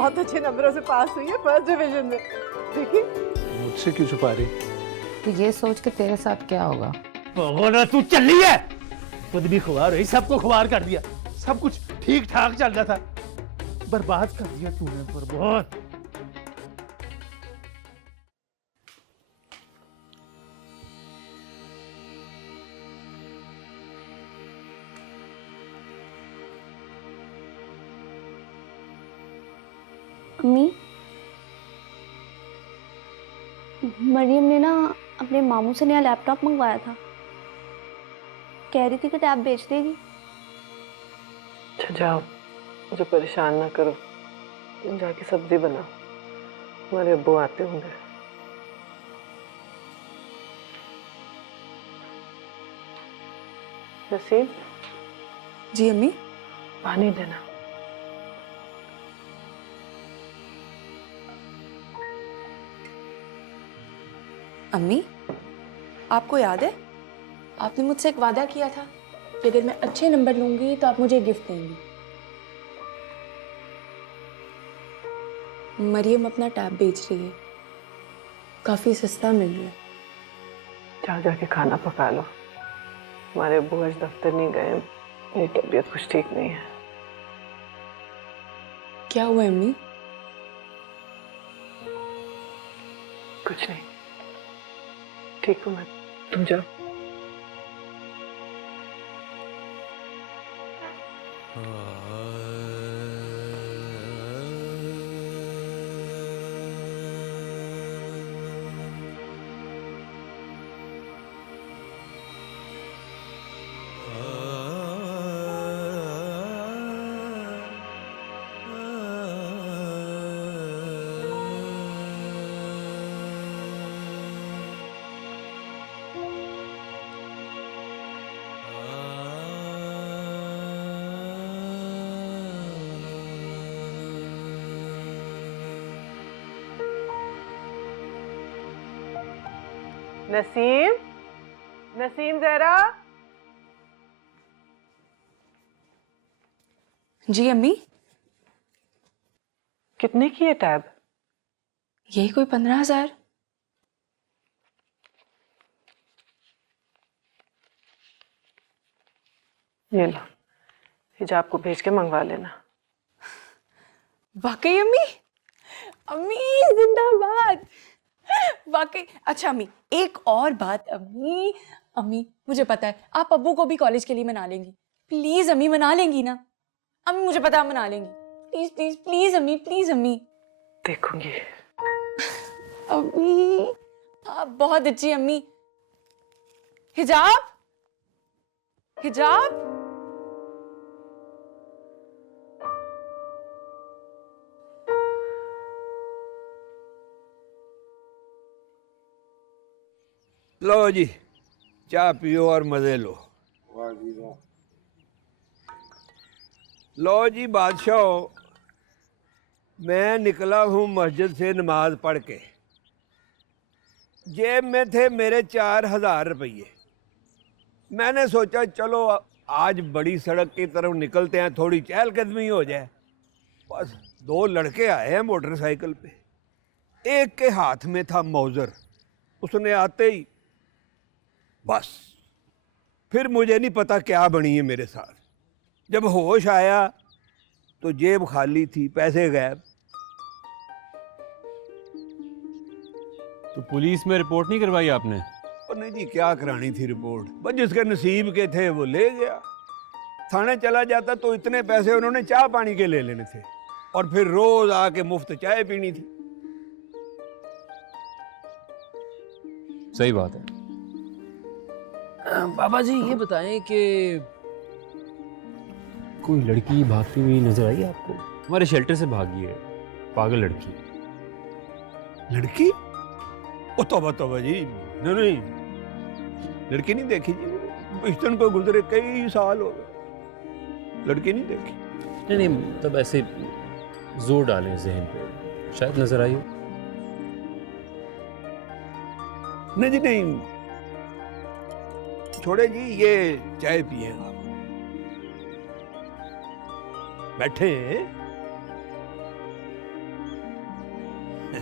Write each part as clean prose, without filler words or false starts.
बहुत अच्छे नंबरों से पास हुई है फर्स्ट डिवीजन में। देखिए मुझसे क्यों छुपा रही? तो ये सोच के तेरे साथ क्या होगा? तू चल रही है, खुद भी खुमार रही, सबको खुमार कर दिया। सब कुछ ठीक ठाक चल रहा था, बर्बाद कर दिया तूने, बर्बाद। अम्मी, मरियम ने ना अपने मामू से नया लैपटॉप मंगवाया था, कह रही थी कि टैब बेच देगी। अच्छा जाओ, मुझे परेशान ना करो, तुम जाके सब्जी बनाओ, हमारे अब्बू आते होंगे। नसीम। जी अम्मी। पानी देना। अम्मी, आपको याद है आपने मुझसे एक वादा किया था कि अगर मैं अच्छे नंबर लूंगी तो आप मुझे गिफ्ट देंगी। मरियम अपना टैब बेच रही है, काफी सस्ता मिल रहा है। जाओ जाके खाना पका लो, हमारे अब्बू आज दफ्तर नहीं गए, मेरी तबीयत कुछ ठीक नहीं है। क्या हुआ अम्मी? कुछ नहीं, ठीक हूँ मैं, तुम जाओ। नसीम, नसीम जरा। जी अम्मी। कितने की है टैब? यही कोई 15,000। ये लो, हिजाब को भेज के मंगवा लेना। वाकई अम्मी? अम्मी जिंदाबाद, वाकई। अच्छा अम्मी, एक और बात। अम्मी अम्मी मुझे पता है आप अब्बू को भी कॉलेज के लिए मना लेंगी। प्लीज अम्मी, मना लेंगी ना? अम्मी मुझे पता है आप मना लेंगी। प्लीज प्लीज प्लीज अम्मी, प्लीज अम्मी। देखूंगी। अम्मी आप बहुत अच्छी अम्मी। हिजाब, हिजाब। लो जी, चाय पियो और मजे लो। लो जी बादशाह, मैं निकला हूँ मस्जिद से नमाज पढ़ के। जेब में थे मेरे 4,000 रुपये। मैंने सोचा चलो आज बड़ी सड़क की तरफ निकलते हैं, थोड़ी चहलकदमी हो जाए। बस 2 लड़के आए हैं मोटरसाइकिल पे, एक के हाथ में था मौजर। उसने आते ही बस फिर मुझे नहीं पता क्या बनी है मेरे साथ। जब होश आया तो जेब खाली थी, पैसे गायब। तो पुलिस में रिपोर्ट नहीं करवाई आपने? और नहीं जी, क्या करानी थी रिपोर्ट, बस जिसके नसीब के थे वो ले गया। थाने चला जाता तो इतने पैसे उन्होंने चाय पानी के ले लेने थे, और फिर रोज आके मुफ्त चाय पीनी थी। सही बात है। बाबा जी ये बताएं कि कोई लड़की भागती हुई नजर आई आपको? हमारे शेल्टर से भागी है, पागल लड़की। लड़की? ओ तौबा तौबा जी, नहीं, लड़की नहीं देखी जी। इस दिन को गुजरे कई साल हो गए, लड़की नहीं देखी। नहीं मतलब ऐसे जोर डालें जहन पे, शायद नजर आई हो। नहीं जी नहीं, छोड़े जी, ये चाय पिए आप, बैठे। आ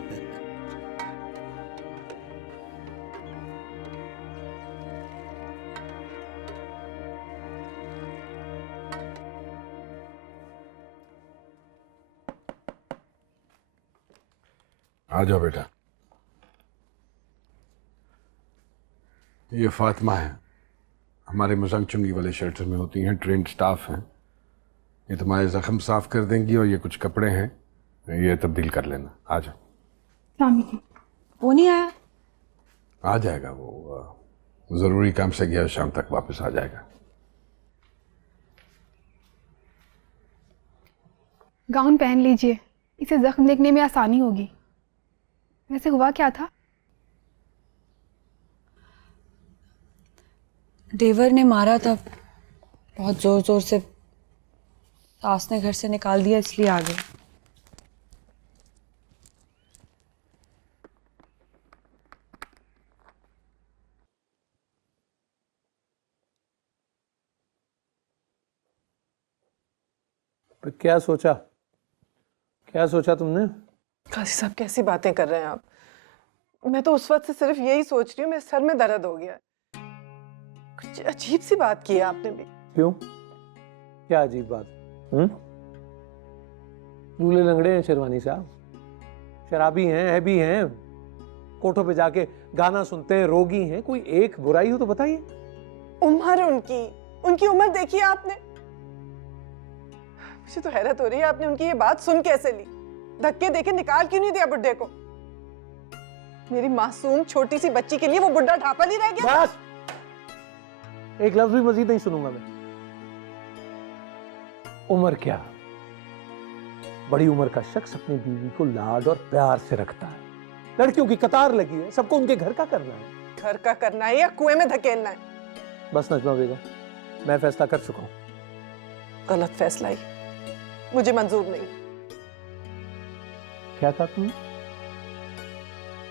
जाओ बेटा। ये फातिमा है, हमारे मजंग चुंगी वाले शेल्टर में होती हैं, ट्रेंड स्टाफ हैं। ये तुम्हारे जख्म साफ कर देंगी और ये कुछ कपड़े हैं, ये तब्दील कर लेना। आ जाओ। वो नहीं आया? आ जाएगा वो ज़रूरी काम से गया, शाम तक वापस आ जाएगा। गाउन पहन लीजिए, इसे जख्म देखने में आसानी होगी। वैसे हुआ क्या था? देवर ने मारा था, बहुत जोर जोर से। सास ने घर से निकाल दिया, इसलिए आ गए। तो क्या सोचा तुमने? काजी साहब कैसी बातें कर रहे हैं आप? मैं तो उस वक्त से सिर्फ यही सोच रही हूँ, मेरे सर में दर्द हो गया है। कुछ अजीब सी बात की है आपने भी। क्यों? क्या अजीब बात? लूले लंगड़े हैं शेरवानी साहब, शराबी हैं, ऐबी हैं, कोठों पे जाके गाना सुनते हैं, रोगी हैं। कोई एक बुराई हो तो बताइए। उम्र उनकी उम्र देखी आपने? मुझे तो हैरत हो रही है, आपने उनकी ये बात सुन कैसे ली? धक्के देके निकाल क्यों नहीं दिया बुड्ढे को? मेरी मासूम छोटी सी बच्ची के लिए वो बुड्ढा ढापा नहीं रह गया? बस, एक लफ्ज भी मजीद नहीं सुनूंगा मैं। उम्र क्या? बड़ी उम्र का शख्स अपनी बीवी को लाड और प्यार से रखता है। लड़कियों की कतार लगी है, सबको उनके घर का करना है। घर का करना है या कुएं में धकेलना है? बस नजमा बेगम, मैं फैसला कर चुका हूं। गलत फैसला ही, मुझे मंजूर नहीं। क्या कहा तुमने?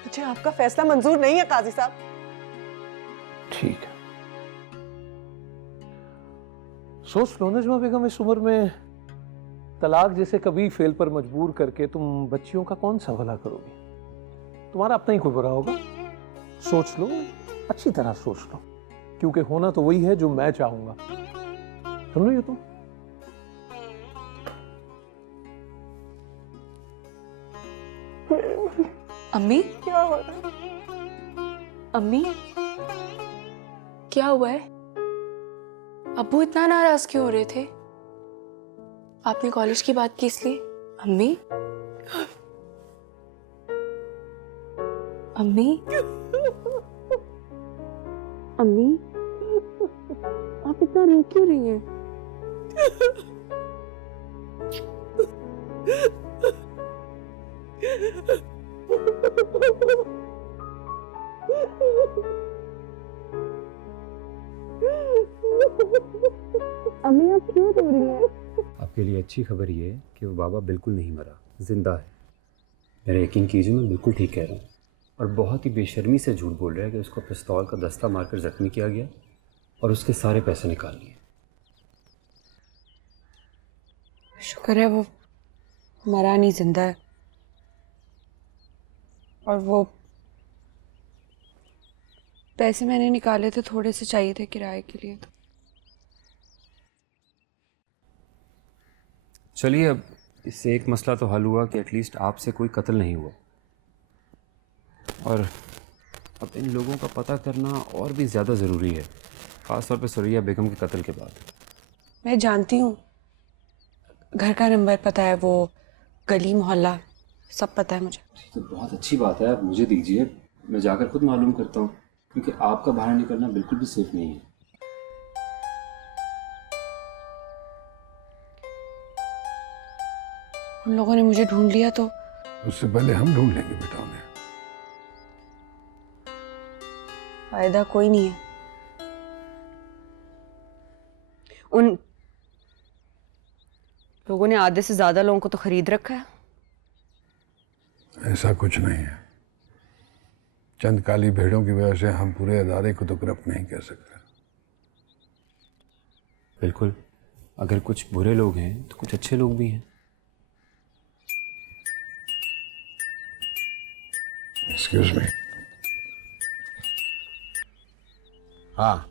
मुझे आपका फैसला मंजूर नहीं है काजी साहब। ठीक है, सोच लो नजमा बेगम, इस उम्र में तलाक जैसे कभी फेल पर मजबूर करके तुम बच्चियों का कौन सा भला करोगे? तुम्हारा अपना ही कोई बुरा होगा। सोच लो, अच्छी तरह सोच लो, क्योंकि होना तो वही है जो मैं चाहूंगा। सुन लो ये तुम। अम्मी, क्या हो रहा है? अम्मी, क्या हुआ है? अब्बू इतना नाराज क्यों हो रहे थे? आपने कॉलेज की बात की इसलिए? अम्मी, अम्मी, अम्मी, आप इतना रो क्यों रही हैं? अम्मी आप क्यों रो रही हैं? आपके लिए अच्छी खबर ये है कि वो बाबा बिल्कुल नहीं मरा, जिंदा है। मेरा यकीन कीजिए, मैं बिल्कुल ठीक कह रहा हूँ। और बहुत ही बेशर्मी से झूठ बोल रहा है कि उसको पिस्तौल का दस्ता मारकर जख्मी किया गया और उसके सारे पैसे निकाल लिए। शुक्र है वो मरा नहीं, जिंदा है। और वो पैसे मैंने निकाले थे, थोड़े से चाहिए थे किराए के लिए। तो चलिए, अब इससे एक मसला तो हल हुआ कि एटलीस्ट आपसे कोई कत्ल नहीं हुआ। और अब इन लोगों का पता करना और भी ज़्यादा ज़रूरी है, ख़ासतौर पे सुरैया बेगम के कत्ल के बाद। मैं जानती हूँ, घर का नंबर पता है, वो गली मोहल्ला सब पता है मुझे। तो बहुत अच्छी बात है, आप मुझे दीजिए, मैं जाकर खुद मालूम करता हूँ, क्योंकि आपका बाहर निकलना बिल्कुल भी सेफ नहीं है। उन लोगों ने मुझे ढूंढ लिया तो उससे पहले हम ढूंढ लेंगे बेटा उन्हें। फायदा कोई नहीं है। उन लोगों ने आधे से ज्यादा लोगों को तो खरीद रखा है। ऐसा कुछ नहीं है, चंद काली भेड़ों की वजह से हम पूरे अदारे को तो गिरफ्त नहीं कर सकते। बिल्कुल, अगर कुछ बुरे लोग हैं तो कुछ अच्छे लोग भी हैं। Excuse me. हाँ,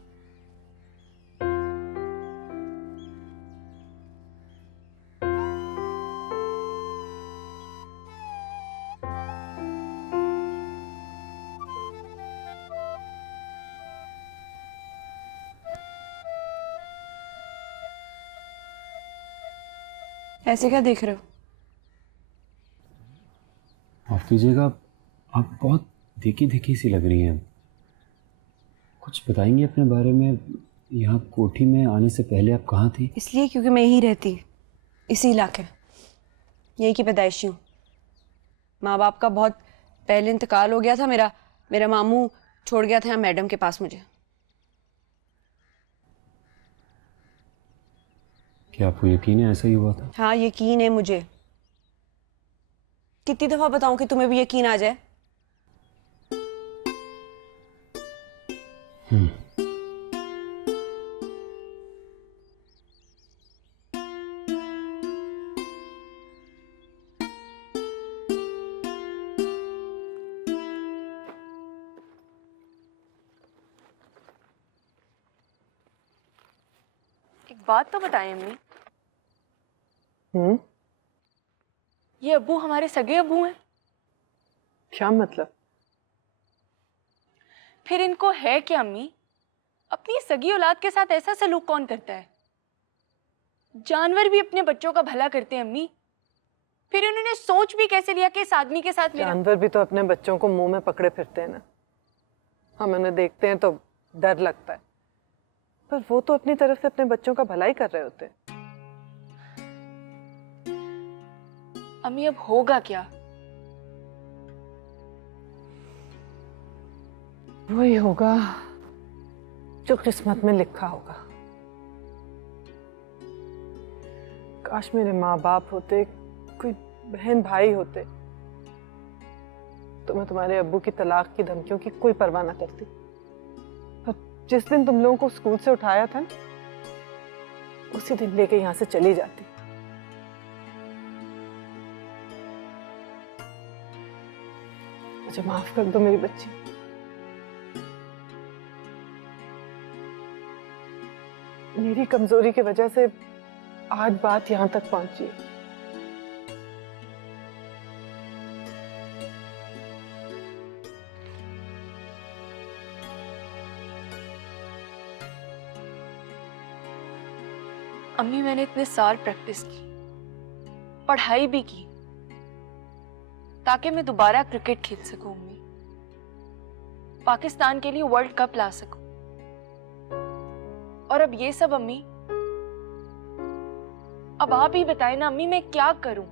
ऐसे क्या देख रहे हो? माफ़ कीजिएगा, आप बहुत देखी देखी सी लग रही हैं। कुछ बताएंगे अपने बारे में? यहाँ कोठी में आने से पहले आप कहाँ थी? इसलिए क्योंकि मैं यहीं रहती, इसी इलाके, यहीं की पैदाइशी हूँ। माँ बाप का बहुत पहले इंतकाल हो गया था। मेरा मामू छोड़ गया था यहाँ मैडम के पास मुझे। क्या आपको यकीन है ऐसा ही हुआ था? हाँ, यकीन है मुझे। कितनी दफा बताऊं कि तुम्हें भी यकीन आ जाए? एक बात तो बताएं अम्मी, ये अब्बू हमारे सगे अब्बू हैं? क्या मतलब? फिर इनको है क्या अम्मी? अपनी सगी औलाद के साथ ऐसा सलूक कौन करता है? जानवर भी अपने बच्चों का भला करते हैं अम्मी। फिर उन्होंने सोच भी कैसे लिया कि इस आदमी के साथ मेरा... जानवर भी तो अपने बच्चों को मुंह में पकड़े फिरते हैं ना। हम उन्हें देखते हैं तो डर लगता है, पर वो तो अपनी तरफ से अपने बच्चों का भलाई कर रहे होते हैं। अम्मी अब होगा क्या? वही होगा जो किस्मत में लिखा होगा। काश मेरे माँ बाप होते, कोई बहन भाई होते, तो मैं तुम्हारे अब्बू की तलाक की धमकियों की कोई परवाह ना करती। पर जिस दिन तुम लोगों को स्कूल से उठाया था ना, उसी दिन लेके यहाँ से चली जाती। मुझे माफ कर दो मेरी बच्ची। मेरी कमजोरी की वजह से आज बात यहाँ तक पहुंची है। अम्मी मैंने इतने साल प्रैक्टिस की, पढ़ाई भी की, ताकि मैं दोबारा क्रिकेट खेल सकूं अम्मी, पाकिस्तान के लिए वर्ल्ड कप ला सकूं। और अब ये सब अम्मी, अब आप ही बताएं ना अम्मी, मैं क्या करूं?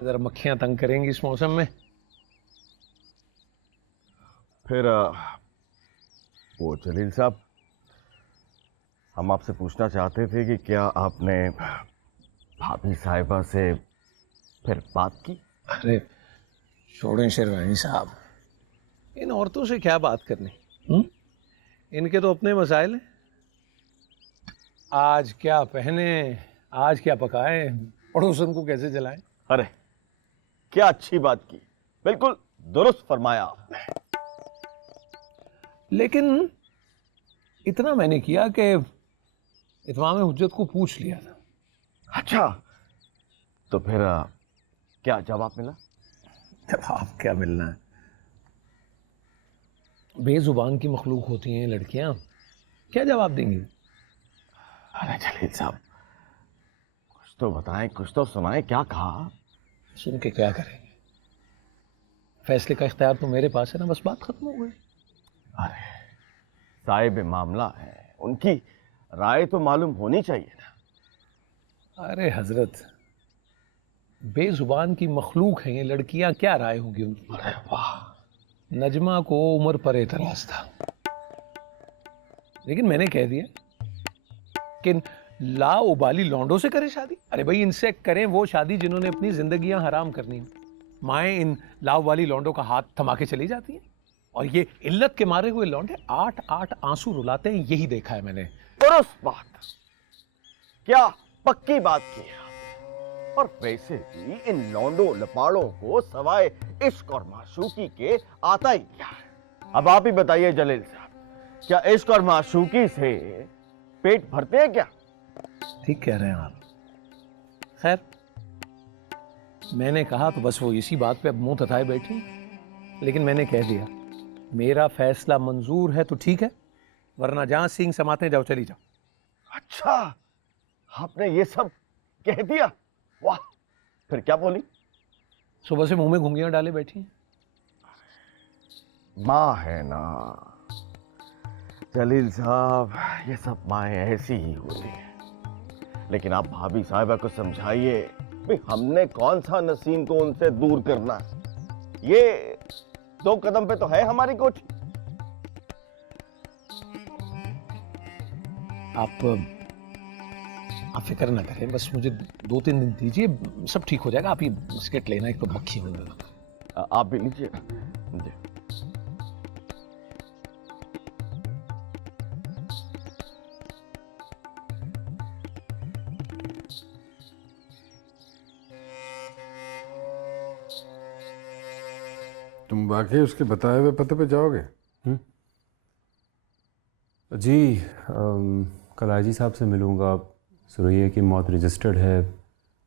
जरा मक्खियां तंग करेंगी इस मौसम में। फिर वो जलील साहब, हम आपसे पूछना चाहते थे कि क्या आपने भाभी साहिबा से फिर बात की? अरे छोड़ें शेरवानी साहब, इन औरतों से क्या बात करनी। इनके तो अपने मसाइल हैं। आज क्या पहने, आज क्या पकाए, पड़ोसन को कैसे जलाएं। अरे क्या अच्छी बात की, बिल्कुल दुरुस्त फरमाया आपने। लेकिन इतना मैंने किया कि इत्माम हुज्जत को पूछ लिया था। अच्छा, तो फिर क्या जवाब मिला? जवाब क्या मिलना है, बेजुबान की मखलूक होती हैं लड़कियां, क्या जवाब देंगी। अरे जलील साहब, कुछ तो बताएं, कुछ तो सुनाएं, क्या कहा? सुन के क्या करेंगे, फैसले का इख्तियार तो मेरे पास है ना, बस बात खत्म हो गई। अरे साहिब मामला है, उनकी राय तो मालूम होनी चाहिए ना। अरे हजरत, बेजुबान की मखलूक हैं ये लड़कियां, क्या राय होगी उनकी। अरे वाह, नजमा को उम्र पर एतराज था, लेकिन मैंने कह दिया कि लाउबाली लौंडों से करे शादी। अरे भाई, इनसे करें वो शादी जिन्होंने अपनी जिंदगियां हराम करनी। माएँ इन लाउबाली लौंडों का हाथ थमा के चली जाती हैं, और ये इल्लत के मारे हुए लौंडे 8-8 आंसू रुलाते हैं। यही देखा है मैंने। दुरुस्त बात, क्या पक्की बात की है। और वैसे भी इन लौंडों लपाड़ों को सवाए इश्क और माशूकी के आता ही क्या है। अब आप ही बताइए जलील साहब, क्या इश्क और माशूकी से पेट भरते हैं क्या? ठीक कह रहे हैं आप। खैर, मैंने कहा तो बस वो इसी बात पे अब मुंह तताए बैठी, लेकिन मैंने कह दिया मेरा फैसला मंजूर है तो ठीक है, वरना जहां सींग समाते हैं जाओ, चली जाओ। अच्छा, आपने ये सब कह दिया? वाह, फिर क्या बोली? सुबह से मुंह में घुंघियां डाले बैठी हैं। माँ है ना जलील साहब, ये सब माएँ ऐसी ही होती हैं। लेकिन आप भाभी साहिबा को समझाइए, भाई हमने कौन सा नसीम को उनसे दूर करना। ये 2 कदम पे तो है हमारी कोठी। आप फिक्र ना करें, बस मुझे 2-3 दिन दीजिए, सब ठीक हो जाएगा। आप ये बिस्किट लेना, एक तो मक्खी हो गई। आप भी लीजिए। जी। तुम वाकई उसके बताए हुए पते पे जाओगे? जी, कल आईजी साहब से मिलूँगा। सुरैया की मौत रजिस्टर्ड है,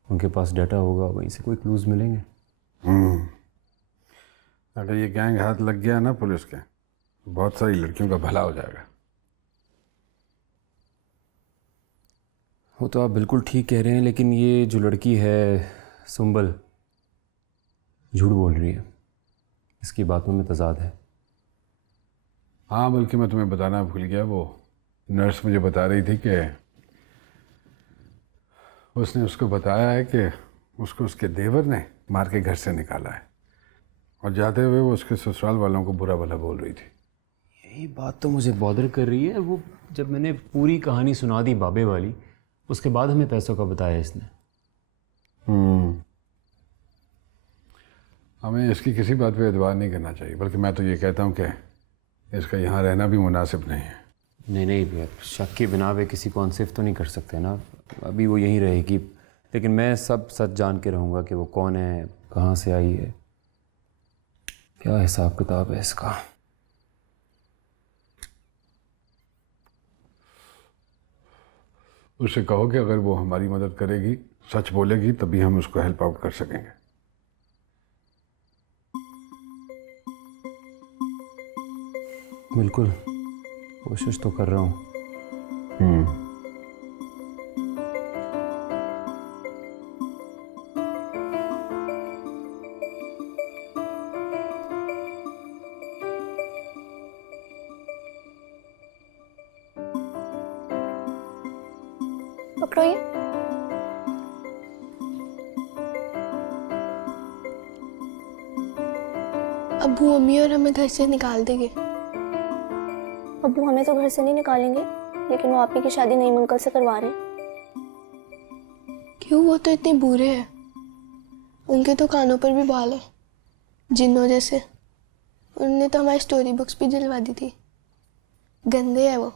उनके पास डाटा होगा, वहीं से कोई क्लूज मिलेंगे। अगर ये गैंग हाथ लग गया ना पुलिस के, बहुत सारी लड़कियों का भला हो जाएगा। वो तो आप बिल्कुल ठीक कह रहे हैं, लेकिन ये जो लड़की है सुंबल, झूठ बोल रही है। इसकी बातों में तजाद है। हाँ, बल्कि मैं तुम्हें बताना भूल गया, वो नर्स मुझे बता रही थी कि उसने उसको बताया है कि उसको उसके देवर ने मार के घर से निकाला है, और जाते हुए वो उसके ससुराल वालों को बुरा भला बोल रही थी। यही बात तो मुझे बॉदर कर रही है। वो जब मैंने पूरी कहानी सुना दी बाबे वाली, उसके बाद हमें पैसों का बताया इसने। हमें इसकी किसी बात पे एतबार नहीं करना चाहिए, बल्कि मैं तो ये कहता हूँ कि इसका यहाँ रहना भी मुनासिब नहीं है। नहीं भैया, शक के बिना पे किसी को अनसेफ तो नहीं कर सकते ना। अभी वो यहीं रहेगी, लेकिन मैं सब सच जान के रहूँगा कि वो कौन है, कहाँ से आई है, क्या हिसाब किताब है इसका। उससे कहो कि अगर वो हमारी मदद करेगी, सच बोलेगी, तभी हम उसको हेल्प आउट कर सकेंगे। बिल्कुल, कोशिश तो कर रहा हूँ। पकड़ो ये। अब्बू मम्मी और हमें घर से निकाल देंगे। अब्बू हमें तो घर से नहीं निकालेंगे, लेकिन वो आप ही की शादी नईम अंकल से करवा रहे हैं। क्यों? वो तो इतने बुरे हैं, उनके तो कानों पर भी बाल है, जिन्नों जैसे। उन्होंने तो हमारी स्टोरी बुक्स भी जलवा दी थी। गंदे है वो।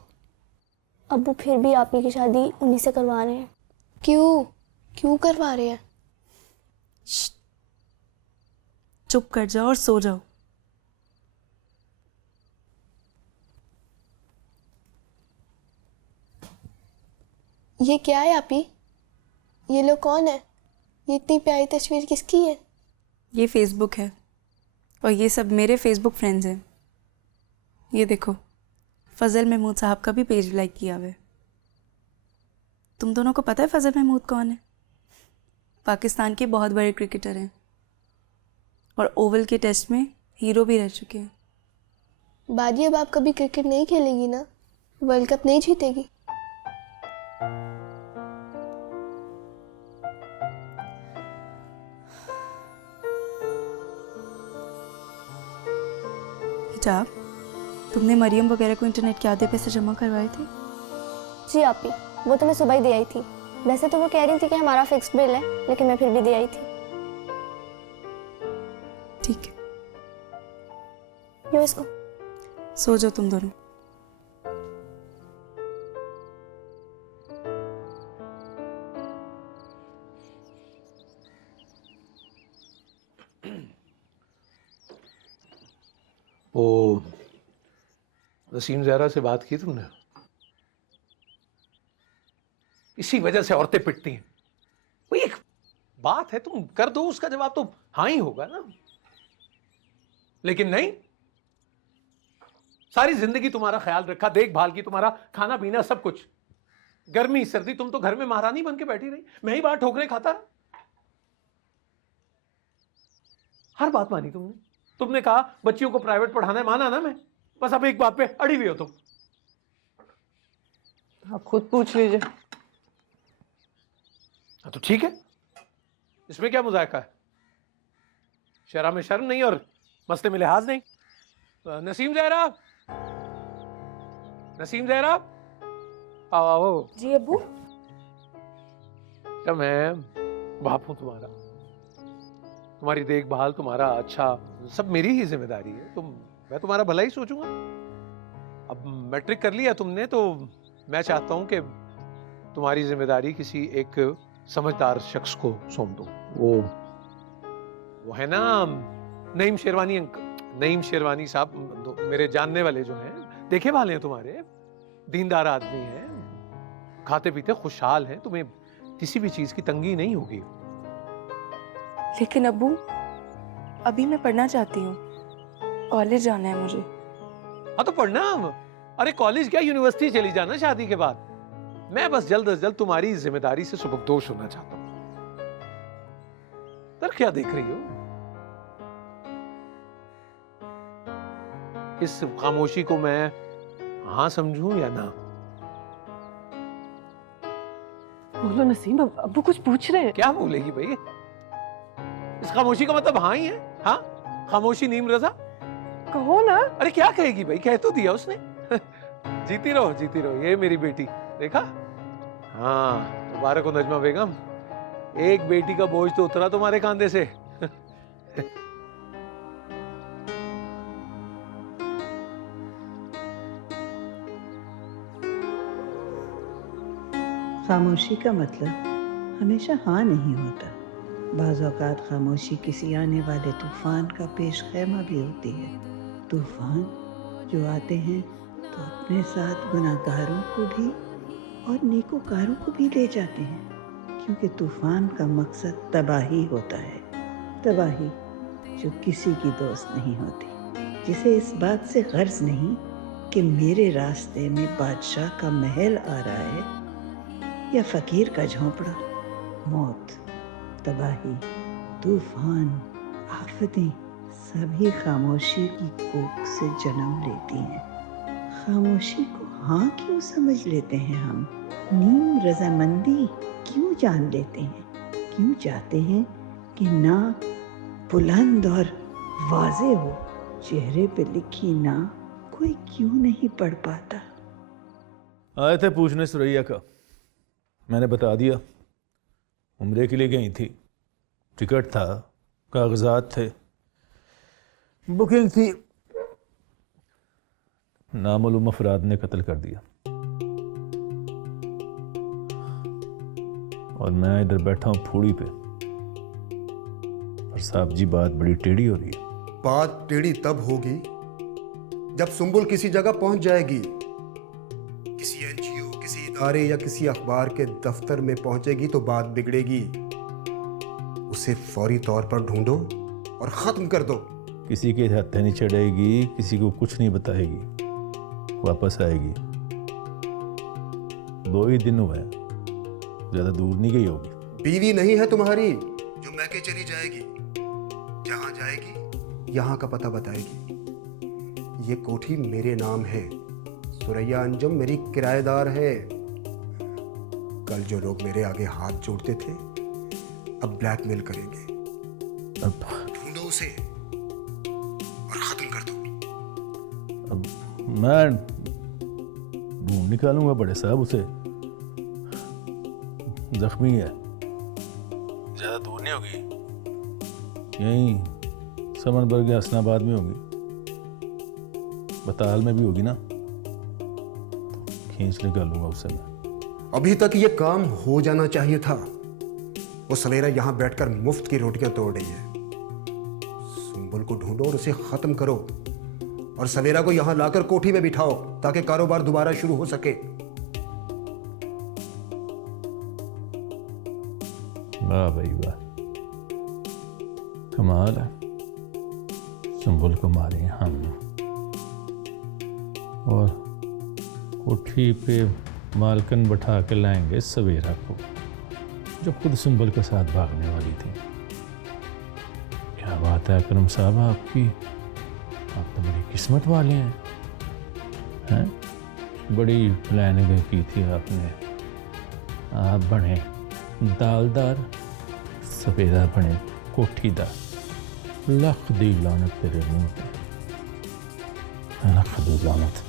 अब्बू फिर भी आप ही की शादी उन्हीं से करवा रहे हैं। क्यों करवा रहे हैं? चुप कर जाओ और सो जाओ। ये क्या है आप ही? ये लोग कौन है? ये इतनी प्यारी तस्वीर किसकी है? ये फेसबुक है, और ये सब मेरे फेसबुक फ्रेंड्स हैं। ये देखो, फजल महमूद साहब का भी पेज लाइक किया हुआ है। तुम दोनों को पता है फजल महमूद कौन है? पाकिस्तान के बहुत बड़े क्रिकेटर हैं, और ओवल के टेस्ट में हीरो भी रह चुके हैं। बाजी, अब आप कभी क्रिकेट नहीं खेलेगी ना? वर्ल्ड कप नहीं जीतेगी? बेटा, तुमने मरियम वगैरह को इंटरनेट के आधे पैसे जमा करवाए थे? जी आपी, वो तो मैं सुबह ही दे आई थी। वैसे तो वो कह रही थी कि हमारा फिक्स्ड बिल है, लेकिन मैं फिर भी दे आई थी। ठीक है, यो इसको। सो जाओ तुम दोनों। वो नसीम ज़हरा से बात की तुमने? इसी वजह से औरतें पिटती हैं। भाई एक बात है, तुम कर दो, उसका जवाब तो हाँ ही होगा ना। लेकिन नहीं, सारी जिंदगी तुम्हारा ख्याल रखा, देखभाल की, तुम्हारा खाना पीना सब कुछ, गर्मी सर्दी तुम तो घर में महारानी बन के बैठी रही, मैं ही बाहर ठोकरे खाता रहा। हर बात मानी तुमने। तुमने कहा बच्चियों को प्राइवेट पढ़ाना है, माना ना मैं, बस अब एक बात पे अड़ी हुई हो तुम। आप खुद पूछ लीजिए। हाँ तो ठीक है, इसमें क्या मुज़ायका है? शर्म में शर्म नहीं और मसले में लिहाज नहीं। नसीम ज़हरा, नसीम ज़हरा, आओ आओ। जी अब्बू। क्या मैं बाप हूं तुम्हारा, तुम्हारी देखभाल, तुम्हारा अच्छा सब मेरी ही जिम्मेदारी है। मैं तुम्हारा भला ही सोचूंगा। अब मैट्रिक कर लिया तुमने तो मैं चाहता हूं कि तुम्हारी जिम्मेदारी किसी एक समझदार शख्स को सौंप दूं। वो है ना नईम शेरवानी नईम शेरवानी साहब, मेरे जानने वाले जो हैं, देखे वाले हैं तुम्हारे, दीनदार आदमी हैं, खाते पीते खुशहाल हैं, तुम्हें किसी भी चीज की तंगी नहीं होगी। लेकिन अब्बू, अभी मैं पढ़ना चाहती हूँ, कॉलेज जाना है मुझे। हाँ तो पढ़ना। अरे कॉलेज क्या, यूनिवर्सिटी चली जाना शादी के बाद। मैं बस जल्द से जल्द तुम्हारी जिम्मेदारी से सुबकदोश होना चाहता हूँ। तर क्या देख रही हो? इस खामोशी को मैं हाँ समझूं या ना? बोलो नसीम, अब्बू कुछ पूछ रहे हैं। क्या बोलेगी भाई? इस खामोशी का मतलब हाँ ही है। हाँ, खामोशी नीम रजा। कहो ना। अरे क्या कहेगी भाई, कह तो दिया उसने। जीती रहो, ये मेरी बेटी, देखा? हाँ, मुबारक हो नजमा बेगम, एक बेटी का बोझ तो उतरा तुम्हारे कांधे से। खामोशी का मतलब हमेशा हाँ नहीं होता। बाज़ औक़ात खामोशी किसी आने वाले तूफान का पेश खैमा भी होती है। तूफान जो आते हैं तो अपने साथ गुनाहगारों को भी और नेकोकारों को भी ले जाते हैं, क्योंकि तूफान का मकसद तबाही होता है। तबाही जो किसी की दोस्त नहीं होती, जिसे इस बात से गर्ज नहीं कि मेरे रास्ते में बादशाह का महल आ रहा है या फकीर का झोंपड़ा। मौत, तबाही, तूफान, आफतें सभी खामोशी की कोख से जन्म लेती हैं। खामोशी को हाँ क्यों समझ लेते हैं हम? नीम रजामंदी क्यों जान लेते हैं? क्यों चाहते हैं कि ना बुलंद और वाजे हो, चेहरे पे लिखी ना कोई क्यों नहीं पढ़ पाता? आए थे पूछने सुरैया का, मैंने बता दिया। उम्रे के लिए गई थी, टिकट था, कागजात थे, बुकिंग थी, नामालूम अफराद ने कत्ल कर दिया और मैं इधर बैठा हूं फूड़ी पे। और साहब जी, बात बड़ी टेढ़ी हो रही है। बात टेढ़ी तब होगी जब सुंबुल किसी जगह पहुंच जाएगी, किसी एनजीओ, किसी इदारे या किसी अखबार के दफ्तर में पहुंचेगी तो बात बिगड़ेगी। उसे फौरी तौर पर ढूंढो और खत्म कर दो। किसी के हत्थे नहीं चढ़ेगी, किसी को कुछ नहीं बताएगी, वापस आएगी। 2 ही दिन हुए, ज्यादा दूर नहीं गई होगी। बीवी नहीं है तुम्हारी जो मैके चली जाएगी। जहां जाएगी यहाँ का पता बताएगी। ये कोठी मेरे नाम है, सुरैया अंजुम मेरी किराएदार है। कल जो लोग मेरे आगे हाथ जोड़ते थे अब ब्लैकमेल करेंगे। ढूंढो उसे और खत्म कर दो। अब मैं ढूंढ निकालूंगा बड़े साहब उसे। जख्मी है, ज्यादा दूर नहीं होगी, यहीं समनबर्ग या हसनाबाद में होगी, बताल में भी होगी ना, खींच निकालूंगा उससे मैं। अभी तक ये काम हो जाना चाहिए था। वो सवेरा यहां बैठकर मुफ्त की रोटियां तोड़ रही है। सुंबुल को ढूंढो और उसे खत्म करो, और सवेरा को यहां लाकर कोठी में बिठाओ ताकि कारोबार दोबारा शुरू हो सके। वाह भाई वाह, कमाल है। सुंबुल को मारे हम, और कोठी पे मालकन बैठा के लाएंगे सवेरा को, जो खुद सुंबुल के साथ भागने वाली थी। क्या बात है अकरम साहब आपकी, आप तो बड़ी किस्मत वाले हैं? बड़ी प्लानिंग की थी आपने। आप बने दालदार, सवेरा बने कोठीदार। लख दी लानत तेरे मुंह पे, लख दी लानत।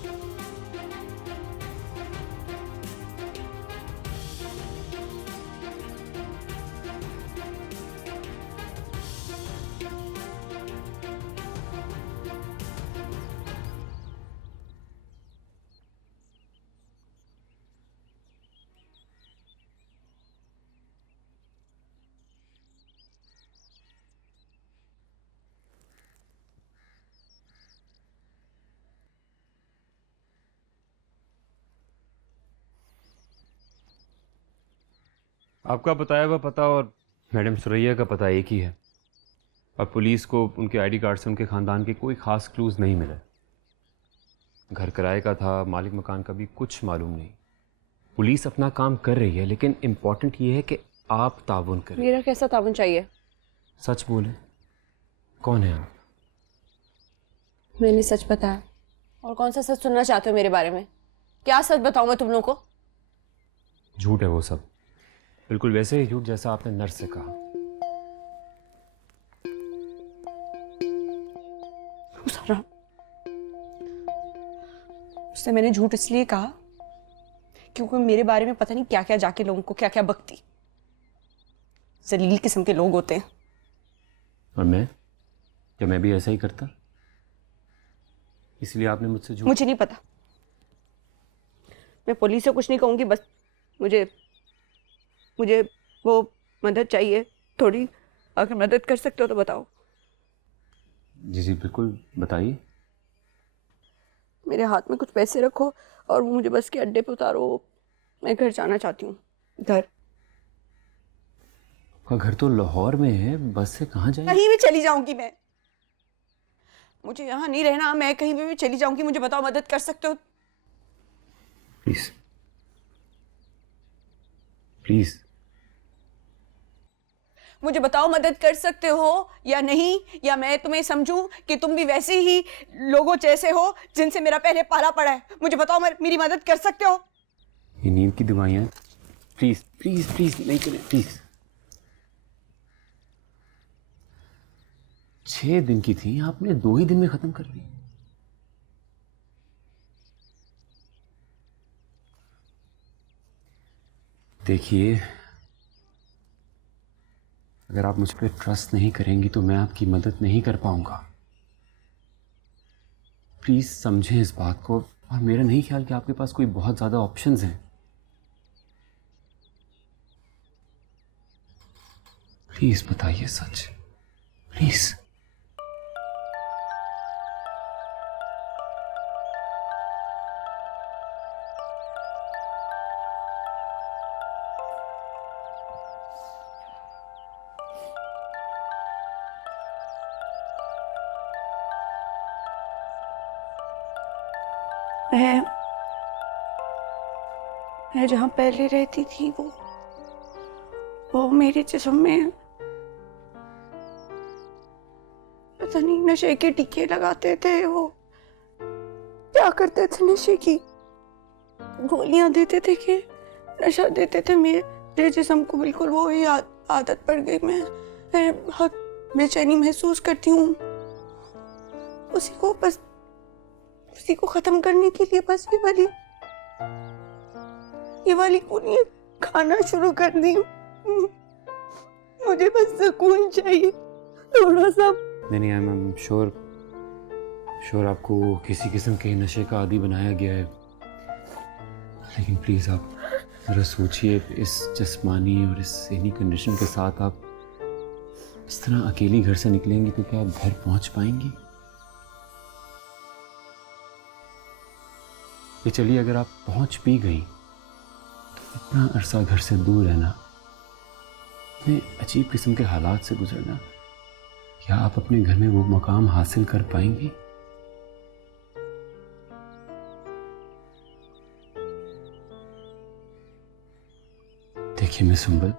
आपका बताया हुआ पता और मैडम सुरैया का पता एक ही है, और पुलिस को उनके आईडी कार्ड से उनके ख़ानदान के कोई ख़ास क्लूज़ नहीं मिले। घर किराए का था, मालिक मकान का भी कुछ मालूम नहीं। पुलिस अपना काम कर रही है, लेकिन इम्पॉर्टेंट ये है कि आप ताउन करें। मेरा कैसा ताउन चाहिए? सच बोले, कौन है आप? मैंने सच बताया। और कौन सा सच सुनना चाहते हो मेरे बारे में? क्या सच बताऊं मैं तुम लोगों को? झूठ है वो सब, बिल्कुल वैसे ही झूठ जैसा आपने नर्स से कहा। उससे मैंने झूठ इसलिए कहा क्योंकि मेरे बारे में पता नहीं क्या क्या जाके लोगों को क्या क्या बकती। जलील किस्म के लोग होते हैं। और मैं, क्या मैं भी ऐसा ही करता? इसलिए आपने मुझसे झूठ? मुझे नहीं पता, मैं पुलिस से कुछ नहीं कहूंगी। बस मुझे वो मदद चाहिए थोड़ी, अगर मदद कर सकते हो तो बताओ। जी जी बिल्कुल, बताइए। मेरे हाथ में कुछ पैसे रखो और वो मुझे बस के अड्डे पे उतारो। मैं घर जाना चाहती हूँ। घर? आपका घर तो लाहौर में है, बस से कहाँ जाएंगे? कहीं भी चली जाऊंगी मैं, मुझे यहाँ नहीं रहना। मैं कहीं भी चली जाऊंगी। मुझे बताओ, मदद कर सकते हो? प्लीज प्लीज मुझे बताओ, मदद कर सकते हो या नहीं, या मैं तुम्हें समझूं कि तुम भी वैसे ही लोगों जैसे हो जिनसे मेरा पहले पाला पड़ा है। मुझे बताओ, मेरी मदद कर सकते हो? ये नींद की दवाइयाँ, प्लीज प्लीज प्लीज नहीं करें प्लीज। 6 दिन की थी, आपने 2 ही दिन में खत्म कर दी। देखिए, अगर आप मुझ पर ट्रस्ट नहीं करेंगी तो मैं आपकी मदद नहीं कर पाऊंगा। प्लीज समझें इस बात को, और मेरा नहीं ख्याल कि आपके पास कोई बहुत ज्यादा ऑप्शंस हैं। प्लीज बताइए सच, प्लीज। मैं जहाँ पहले रहती थी वो मेरे जिस्म में पता नहीं नशे के टीके लगाते थे। वो क्या करते थे, नशे की गोलियां देते थे कि नशा देते थे। मेरे जिस्म को बिल्कुल वो ही आदत पड़ गई। मैं बहुत बेचैनी महसूस करती हूँ। उसी को बस उसी को खत्म करने के लिए बस ये वाली गोलियां खाना शुरू कर दी। मुझे बस सुकून चाहिए थोड़ा सा। नहीं, आई एम श्योर आपको किसी किस्म के नशे का आदी बनाया गया है, लेकिन प्लीज़ आप ज़रा सोचिए, इस जिस्मानी और इस ज़हनी कंडीशन के साथ आप इस तरह अकेली घर से निकलेंगी तो क्या आप घर पहुंच पाएंगी? ये चलिए, अगर आप पहुंच भी गई तो इतना अरसा घर से दूर रहना, इतने अजीब किस्म के हालात से गुजरना, क्या आप अपने घर में वो मकाम हासिल कर पाएंगी? देखिए मिस सुंबल,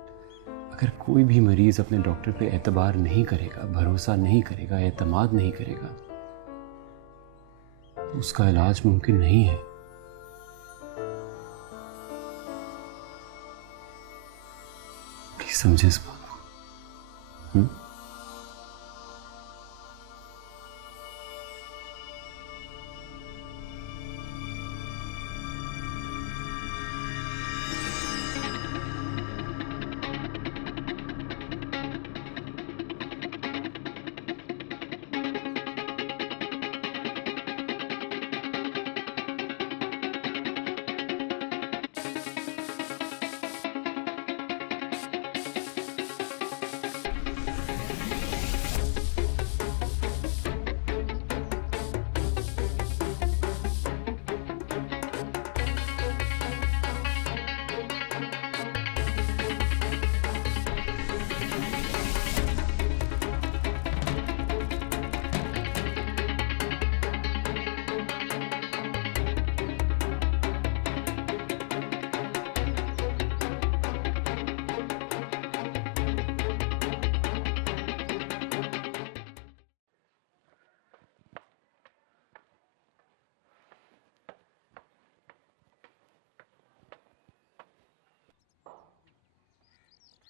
अगर कोई भी मरीज अपने डॉक्टर पे एतबार नहीं करेगा, भरोसा नहीं करेगा, एतमाद नहीं करेगा, तो उसका इलाज मुमकिन नहीं है। प्लीज समझे इस बात को।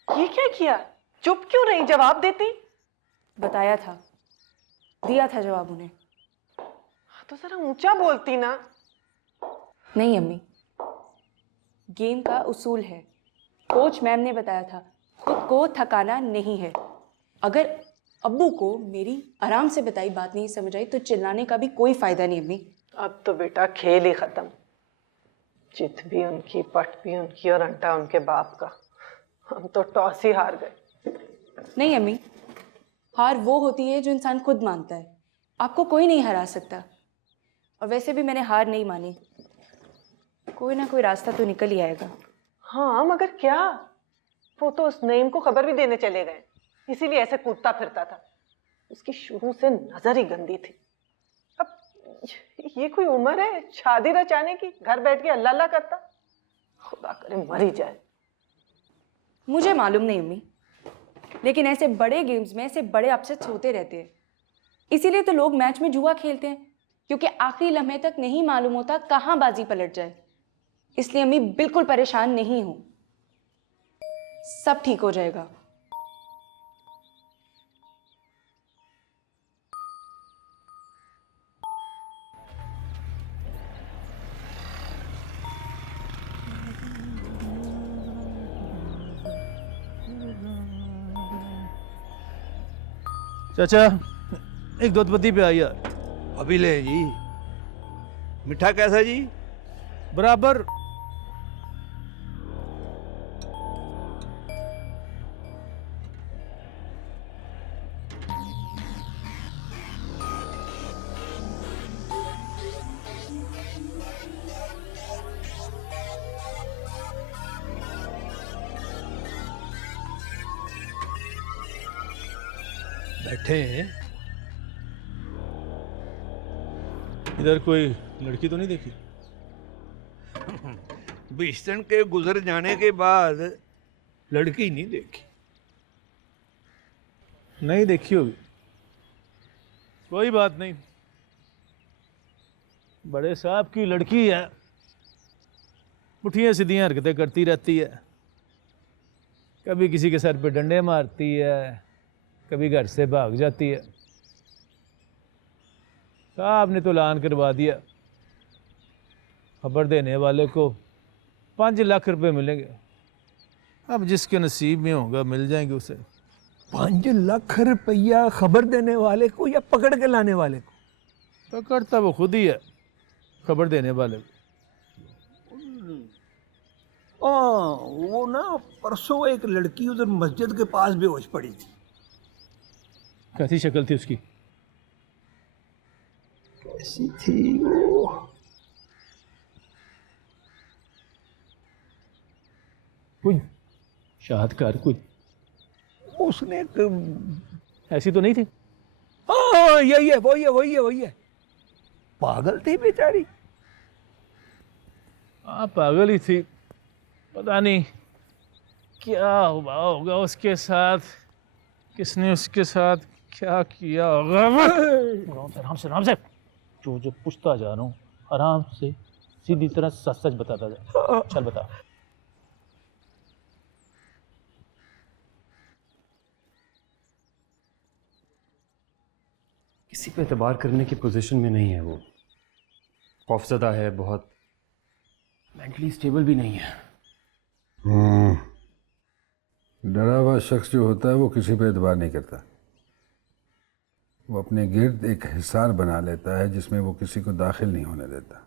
ये क्या किया? चुप क्यों रही? जवाब देती। बताया था, दिया था जवाब उन्हें। तो जरा ऊंचा बोलती ना। नहीं अम्मी, गेम का उसूल है, कोच मैम ने बताया था, खुद को थकाना नहीं है। अगर अब्बू को मेरी आराम से बताई बात नहीं समझ आई तो चिल्लाने का भी कोई फायदा नहीं अम्मी। अब तो बेटा खेल ही खत्म। चित भी उनकी, पट भी उनकी और अंटा उनके बाप का। हम तो टॉस ही हार गए। नहीं अम्मी, हार वो होती है जो इंसान खुद मानता है। आपको कोई नहीं हरा सकता। और वैसे भी मैंने हार नहीं मानी, कोई ना कोई रास्ता तो निकल ही आएगा। हाँ मगर क्या? वो तो उस नईम को खबर भी देने चले गए, इसीलिए ऐसे कूदता फिरता था। उसकी शुरू से नजर ही गंदी थी। अब ये कोई उम्र है शादी रचाने की? घर बैठ के अल्लाह अल्लाह करता। खुदा करे मर ही जाए। मुझे मालूम नहीं अम्मी, लेकिन ऐसे बड़े गेम्स में ऐसे बड़े अपसेट्स होते रहते हैं। इसीलिए तो लोग मैच में जुआ खेलते हैं, क्योंकि आखिरी लम्हे तक नहीं मालूम होता कहाँ बाजी पलट जाए। इसलिए अम्मी बिल्कुल परेशान नहीं हूं, सब ठीक हो जाएगा। चाचा एक दूध पत्ती पे आई यार। अभी ले जी। मिठा कैसा जी? बराबर। बैठे हैं। इधर कोई लड़की तो नहीं देखी? भीषण के गुजर जाने के बाद लड़की नहीं देखी। नहीं देखी होगी, कोई बात नहीं। बड़े साहब की लड़की है, पुठियां सीधियां हरकतें करती रहती है। कभी किसी के सर पे डंडे मारती है, कभी घर से भाग जाती है। साहब ने तो ऐलान करवा दिया खबर देने वाले को 5 लाख रुपए मिलेंगे। अब जिसके नसीब में होगा मिल जाएंगे उसे। 5 लाख रुपया खबर देने वाले को या पकड़ के लाने वाले को? पकड़ता वो खुद ही है, खबर देने वाले को। वो ना परसों एक लड़की उधर मस्जिद के पास बेहोश पड़ी थी। कैसी शक्ल थी उसकी? कैसी थी वो? कोई शाहदकार कोई उसने ऐसी तो नहीं थी? हाँ यही है, वही है। पागल थी बेचारी। हाँ पागल ही थी। पता नहीं क्या हुआ होगा उसके साथ, किसने उसके साथ क्या किया होगा। आराम से जो पूछता जा रहा हूँ, आराम से सीधी तरह सच बताता जा। चल बता। किसी पे एतबार करने की पोजीशन में नहीं है वो। खौफज़दा है बहुत, मेंटली स्टेबल भी नहीं है। डरा हुआ शख्स जो होता है वो किसी पे एतबार नहीं करता। वो अपने गिर्द एक हिसार बना लेता है जिसमें वो किसी को दाखिल नहीं होने देता।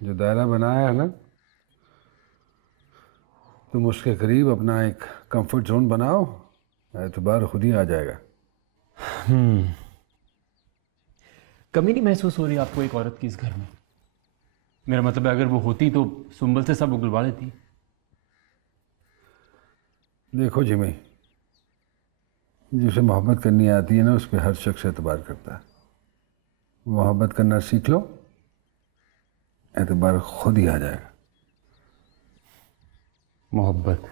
जो दायरा बनाया है ना, तुम उसके करीब अपना एक कंफर्ट जोन बनाओ, एतबार खुद ही आ जाएगा। कमी नहीं महसूस हो रही आपको एक औरत की इस घर में? मेरा मतलब है अगर वो होती तो सुंबल से सब उगलवा लेती। देखो जिमी, जिसे मोहब्बत करनी आती है ना, उस पर हर शख्स एतबार करता है। मोहब्बत करना सीख लो, एतबार खुद ही आ जाएगा। मोहब्बत,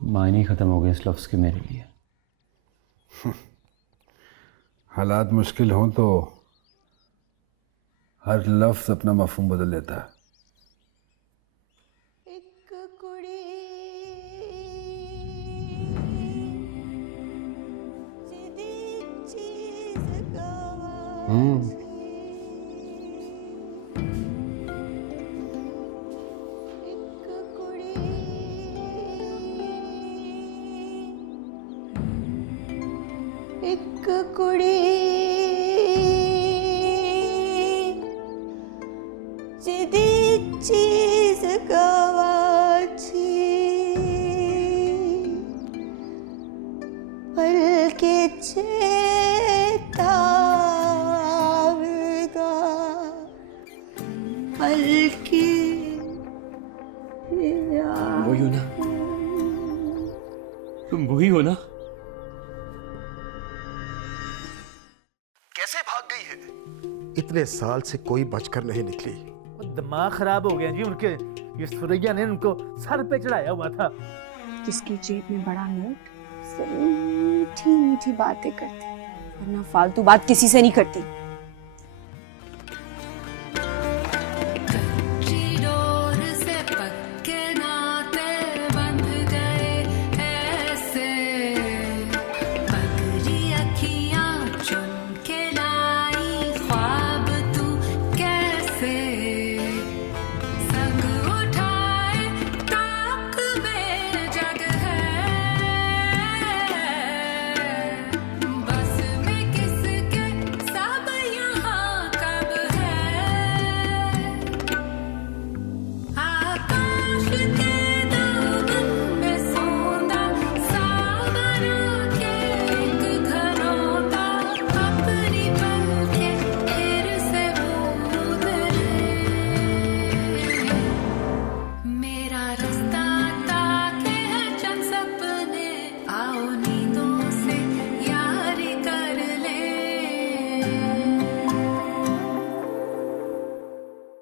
मायने ख़त्म हो गए इस लफ्ज़ के मेरे लिए। हालात मुश्किल हों तो हर लफ्ज़ अपना मफ़हूम बदल लेता है। एक कुड़ी जिदी चीज गवाची पल के चेतावेगा पल के वही हो ना, तुम वही हो ना? कैसे भाग गई है? इतने साल से कोई बचकर नहीं निकली। दिमाग खराब हो गया जी उनके। ये सुरैया ने उनको सर पे चढ़ाया हुआ था। जिसकी जेब में बड़ा नोट, सिर्फ मीठी मीठी बातें करती, वरना फालतू बात किसी से नहीं करती।